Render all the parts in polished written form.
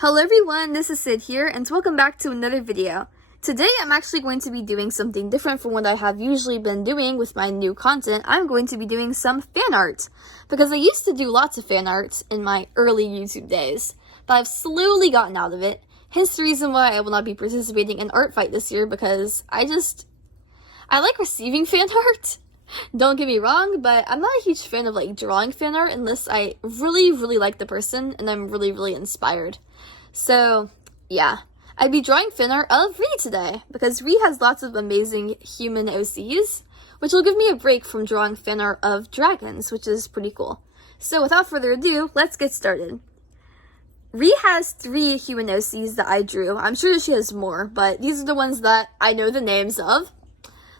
Hello everyone, this is Sid here, and welcome back to another video. Today I'm actually going to be doing something different from what I have usually been doing with my new content. I'm going to be doing some fan art, because I used to do lots of fan art in my early YouTube days, but I've slowly gotten out of it, hence the reason why I will not be participating in Art Fight this year, because I like receiving fan art. Don't get me wrong, but I'm not a huge fan of like drawing fan art unless I really like the person and I'm really inspired. So, yeah, I'd be drawing fan art of Ree today, because Ree has lots of amazing human OCs, which will give me a break from drawing fan art of dragons, which is pretty cool. So without further ado, let's get started. Ree has 3 human OCs that I drew. I'm sure she has more, but these are the ones that I know the names of.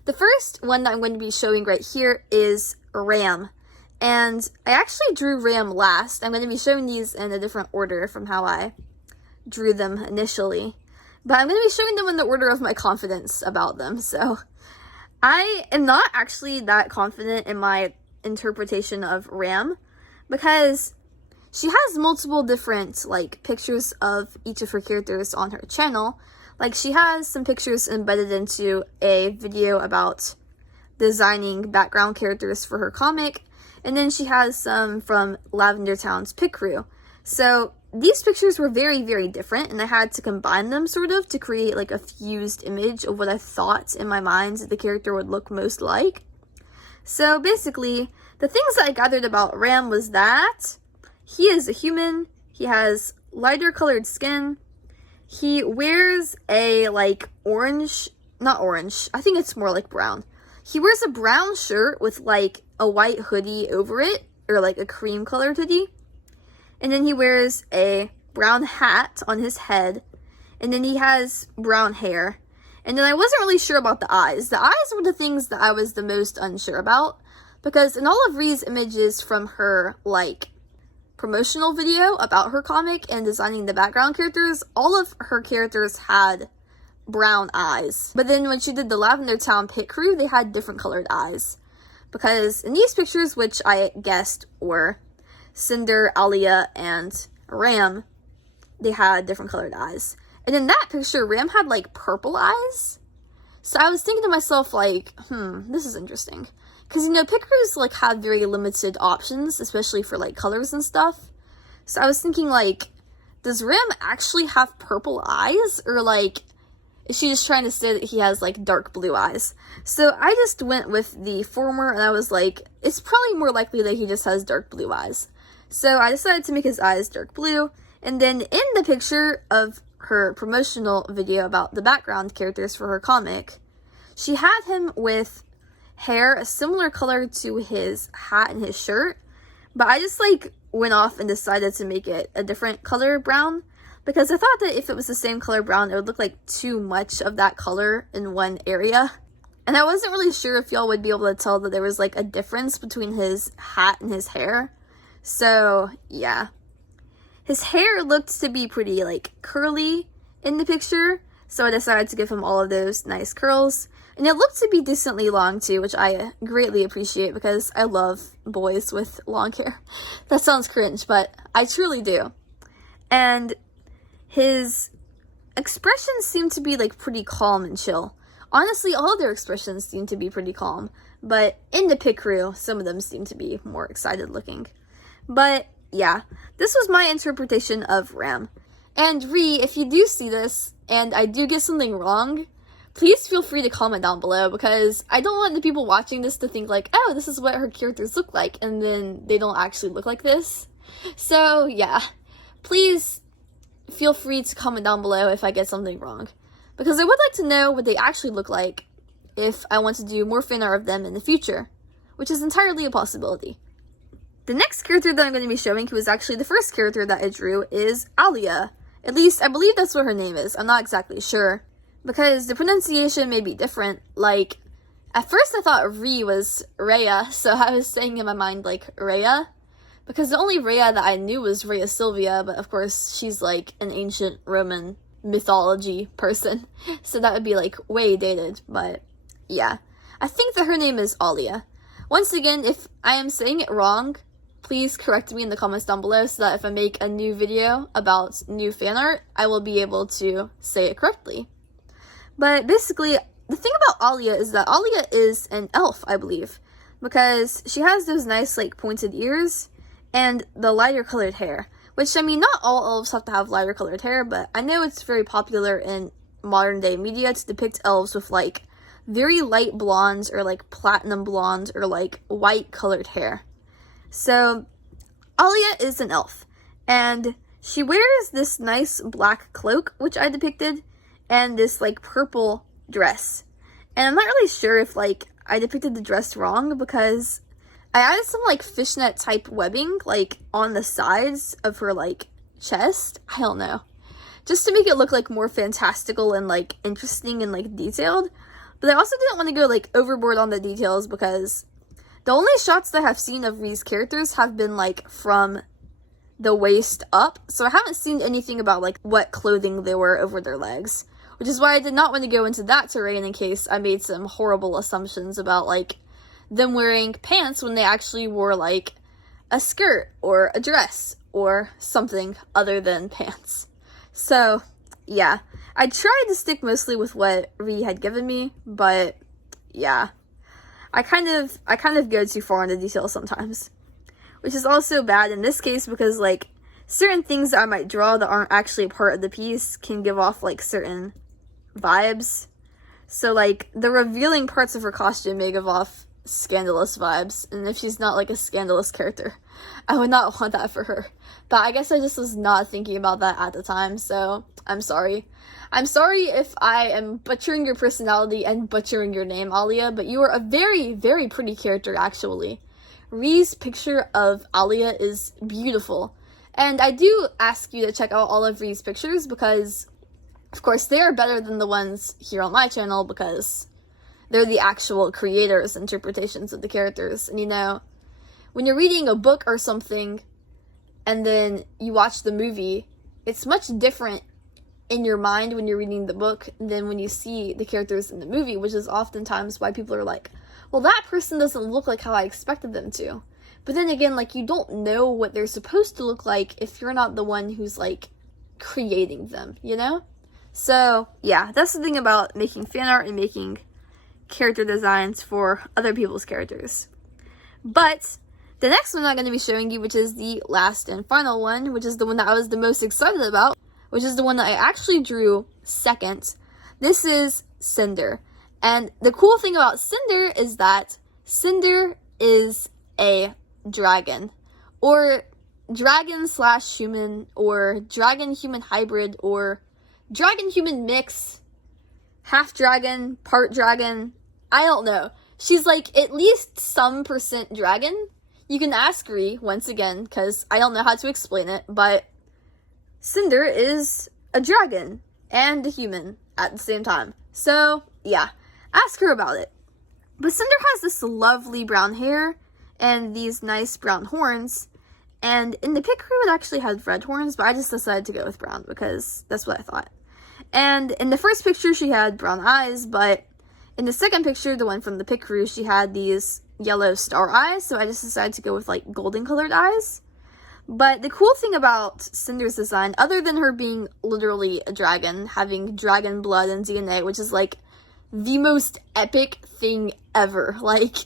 The first one that I'm going to be showing right here is Ram. And I actually drew Ram last. I'm going to be showing these in a different order from how I drew them initially, but I'm going to be showing them in the order of my confidence about them. So I am not actually that confident in my interpretation of Ram, because she has multiple different like pictures of each of her characters on her channel. Like, she has some pictures embedded into a video about designing background characters for her comic, and then she has some from Lavender Town's Pick Crew. So these pictures were very different, and I had to combine them sort of to create like a fused image of what I thought in my mind the character would look most like. So basically, the things that I gathered about Ram was that he is a human, he has lighter colored skin, he wears a like not orange, I think it's more like brown. He wears a brown shirt with like a white hoodie over it, or like a cream colored hoodie. And then he wears a brown hat on his head, and then he has brown hair. And then I wasn't really sure about the eyes. The eyes were the things that I was the most unsure about, because in all of Ree's images from her, like, promotional video about her comic and designing the background characters, all of her characters had brown eyes. But then when she did the Lavender Town Pit Crew, they had different colored eyes. Because in these pictures, which I guessed were Cinder, Alya, and Ram, they had different colored eyes. And in that picture, Ram had like purple eyes. So I was thinking to myself like, this is interesting. Because, you know, Pick Crews like had very limited options, especially for like colors and stuff. So I was thinking like, does Ram actually have purple eyes? Or like, is she just trying to say that he has like dark blue eyes? So I just went with the former, and I was like, it's probably more likely that he just has dark blue eyes. So I decided to make his eyes dark blue, and then in the picture of her promotional video about the background characters for her comic, she had him with hair a similar color to his hat and his shirt, but I just like went off and decided to make it a different color brown, because I thought that if it was the same color brown, it would look like too much of that color in one area. And I wasn't really sure if y'all would be able to tell that there was like a difference between his hat and his hair. So, yeah. His hair looked to be pretty, like, curly in the picture, so I decided to give him all of those nice curls. And it looked to be decently long, too, which I greatly appreciate, because I love boys with long hair. That sounds cringe, but I truly do. And his expressions seem to be, like, pretty calm and chill. Honestly, all of their expressions seem to be pretty calm, but in the Pick Crew, some of them seem to be more excited looking. But, yeah, this was my interpretation of Ram. And Ree, if you do see this, and I do get something wrong, please feel free to comment down below, because I don't want the people watching this to think like, oh, this is what her characters look like, and then they don't actually look like this. So, yeah, please feel free to comment down below if I get something wrong, because I would like to know what they actually look like if I want to do more fan art of them in the future, which is entirely a possibility. The next character that I'm going to be showing, who is actually the first character that I drew, is Alya. At least, I believe that's what her name is. I'm not exactly sure, because the pronunciation may be different. Like, at first I thought Ree was Rhea, so I was saying in my mind, like, Rhea, because the only Rhea that I knew was Rhea Silvia, but of course she's, like, an ancient Roman mythology person, so that would be, like, way dated, but yeah. I think that her name is Alya. Once again, if I am saying it wrong, please correct me in the comments down below so that if I make a new video about new fan art, I will be able to say it correctly. But basically, the thing about Alya is that Alya is an elf, I believe, because she has those nice, like, pointed ears and the lighter colored hair. Which, I mean, not all elves have to have lighter colored hair, but I know it's very popular in modern day media to depict elves with, like, very light blondes or, like, platinum blonde or, like, white colored hair. So, Alya is an elf, and she wears this nice black cloak, which I depicted, and this, like, purple dress. And I'm not really sure if, like, I depicted the dress wrong, because I added some, like, fishnet type webbing, like, on the sides of her, like, chest. I don't know. Just to make it look, like, more fantastical and, like, interesting and, like, detailed. But I also didn't want to go, like, overboard on the details, because the only shots that I've seen of these characters have been, like, from the waist up. So I haven't seen anything about, like, what clothing they wear over their legs. Which is why I did not want to go into that terrain in case I made some horrible assumptions about, like, them wearing pants when they actually wore, like, a skirt or a dress or something other than pants. So, yeah. I tried to stick mostly with what Ree had given me, but yeah. I kind of go too far into detail sometimes. Which is also bad in this case because, like, certain things that I might draw that aren't actually a part of the piece can give off, like, certain vibes. So, like, the revealing parts of her costume may give off scandalous vibes, and if she's not, like, a scandalous character, I would not want that for her. But I guess I just was not thinking about that at the time, so I'm sorry. I'm sorry if I am butchering your personality and butchering your name, Alya, but you are a very, very pretty character, actually. Ree's picture of Alya is beautiful, and I do ask you to check out all of Ree's pictures because, of course, they are better than the ones here on my channel because they're the actual creators' interpretations of the characters. And, you know, when you're reading a book or something and then you watch the movie, it's much different in your mind when you're reading the book than when you see the characters in the movie, which is oftentimes why people are like, well, that person doesn't look like how I expected them to. But then again, like, you don't know what they're supposed to look like if you're not the one who's, like, creating them, you know? So, yeah, that's the thing about making fan art and making character designs for other people's characters. But the next one I'm going to be showing you, which is the last and final one, which is the one that I was the most excited about, which is the one that I actually drew second. This is Cinder. And the cool thing about Cinder is that Cinder is a dragon, or dragon/human, or dragon-human hybrid, or dragon-human mix, half dragon, part dragon, I don't know. She's like at least some % dragon. You can ask Ree once again, because I don't know how to explain it, but Cinder is a dragon and a human at the same time. So, yeah, ask her about it. But Cinder has this lovely brown hair and these nice brown horns, and in the pic it actually had red horns, but I just decided to go with brown because that's what I thought. And in the first picture, she had brown eyes, but in the second picture, the one from the pic crew, she had these yellow star eyes, so I just decided to go with, like, golden colored eyes. But the cool thing about Cinder's design, other than her being literally a dragon, having dragon blood and DNA, which is, like, the most epic thing ever. Like,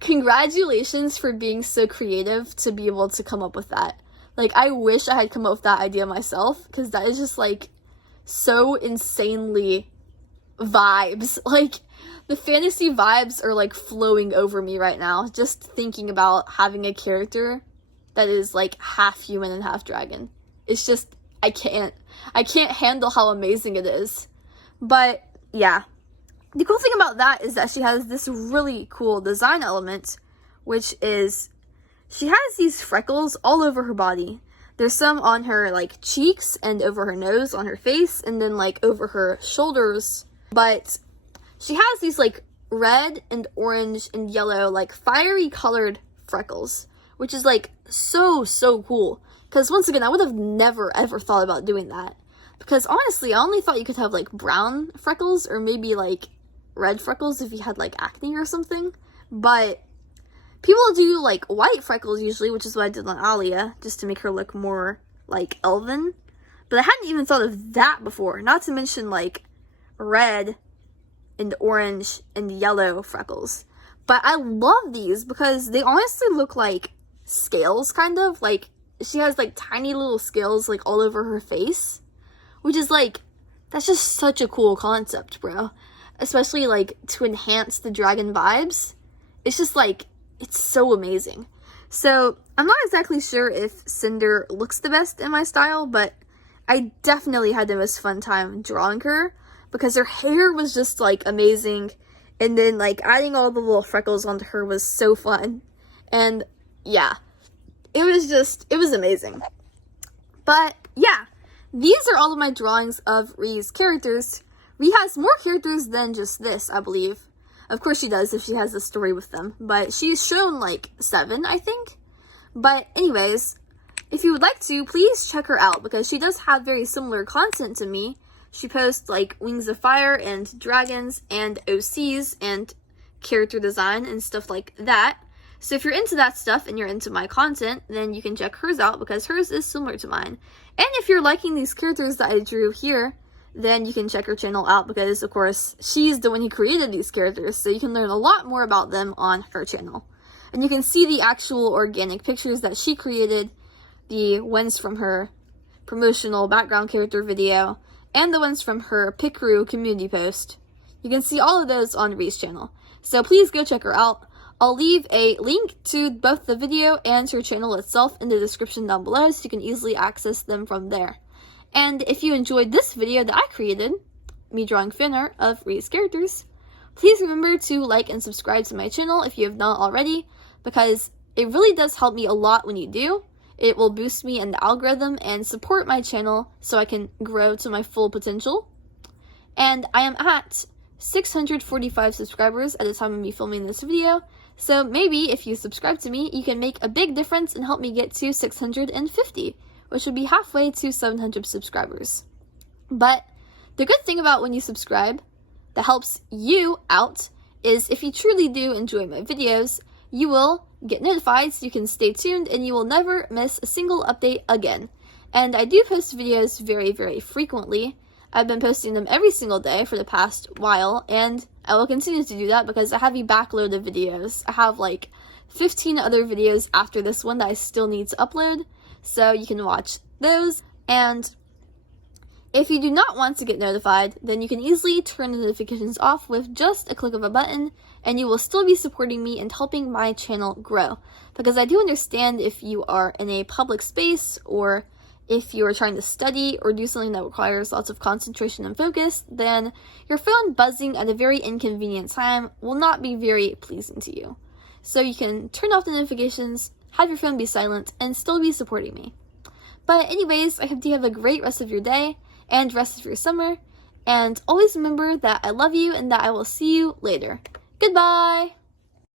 congratulations for being so creative to be able to come up with that. Like, I wish I had come up with that idea myself, because that is just, like, so insanely vibes. Like, the fantasy vibes are, like, flowing over me right now, just thinking about having a character that is, like, half human and half dragon. It's just, I can't handle how amazing it is. But, yeah. The cool thing about that is that she has this really cool design element, which is, she has these freckles all over her body. There's some on her, like, cheeks and over her nose, on her face, and then, like, over her shoulders. But she has these, like, red and orange and yellow, like, fiery colored freckles, which is, like, so cool. Because, once again, I would have never, ever thought about doing that. Because, honestly, I only thought you could have, like, brown freckles, or maybe, like, red freckles if you had, like, acne or something. But People do like white freckles usually, which is what I did on Alya, just to make her look more like elven. But I hadn't even thought of that before, not to mention like red and orange and yellow freckles. But I love these because they honestly look like scales, kind of. Like, she has like tiny little scales like all over her face, which is like, that's just such a cool concept, bro. Especially like to enhance the dragon vibes. It's just like, it's so amazing. So I'm not exactly sure if Cinder looks the best in my style, but I definitely had the most fun time drawing her because her hair was just like amazing. And then like adding all the little freckles onto her was so fun. And yeah, it was amazing. But yeah, these are all of my drawings of Rhee's characters. Rhee has more characters than just this, I believe. Of course she does if she has a story with them. But she's shown like 7, I think. But anyways, if you would like to, please check her out because she does have very similar content to me. She posts like Wings of Fire and Dragons and OCs and character design and stuff like that. So if you're into that stuff and you're into my content, then you can check hers out because hers is similar to mine. And if you're liking these characters that I drew here, then you can check her channel out because, of course, she's the one who created these characters, so you can learn a lot more about them on her channel. And you can see the actual organic pictures that she created, the ones from her promotional background character video, and the ones from her Picrew community post. You can see all of those on Rhee's channel. So please go check her out. I'll leave a link to both the video and her channel itself in the description down below so you can easily access them from there. And if you enjoyed this video that I created, me drawing fan art of Rhee's characters, please remember to like and subscribe to my channel if you have not already, because it really does help me a lot when you do. It will boost me in the algorithm and support my channel so I can grow to my full potential. And I am at 645 subscribers at the time of me filming this video, so maybe if you subscribe to me, you can make a big difference and help me get to 650, which would be halfway to 700 subscribers. But the good thing about when you subscribe that helps you out is if you truly do enjoy my videos, you will get notified so you can stay tuned and you will never miss a single update again. And I do post videos very, very frequently. I've been posting them every single day for the past while, and I will continue to do that because I have a backload of videos. I have like 15 other videos after this one that I still need to upload, so you can watch those. And if you do not want to get notified, then you can easily turn the notifications off with just a click of a button, and you will still be supporting me and helping my channel grow. Because I do understand if you are in a public space, or if you are trying to study or do something that requires lots of concentration and focus, then your phone buzzing at a very inconvenient time will not be very pleasing to you. So you can turn off the notifications, have your phone be silent, and still be supporting me. But anyways, I hope you have a great rest of your day and rest of your summer, and always remember that I love you and that I will see you later. Goodbye!